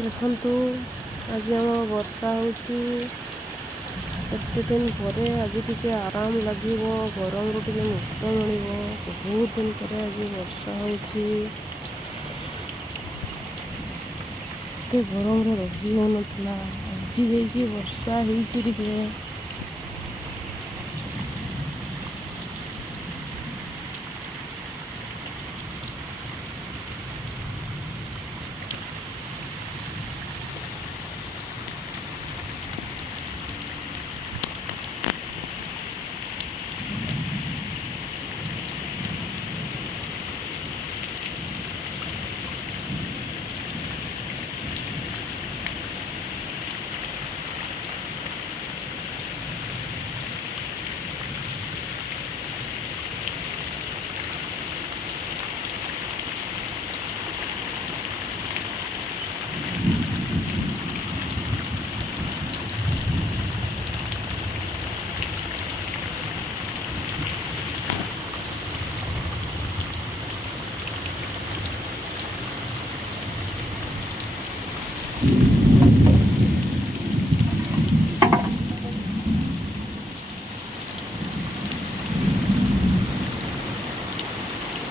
ଦେଖନ୍ତୁ ଆଜି ଆମର ବର୍ଷା ହେଉଛି। କେତେ ଦିନ ପରେ ଆଜି ଟିକେ ଆରାମ ଲାଗିବ, ଗରମରୁ ଟିକେ ମୁକ୍ତ ମିଳିବ। ବହୁତ ଦିନ ପରେ ଆଜି ବର୍ଷା ହେଉଛି। ଏତେ ଗରମରେ ରହି ହେଉନଥିଲା, ଆଜି ଯାଇକି ବର୍ଷା ହେଇଛି ଟିକେ।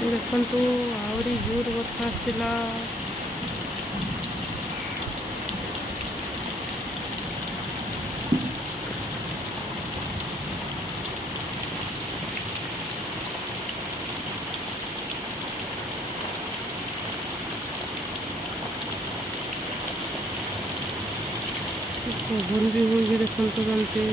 ଦେଖନ୍ତୁ ଆହୁରି ଜୋର ବର୍ଷା ଆସିଲା। ପବନ ବି ହଉଛି ଦେଖନ୍ତୁ କେମିତି।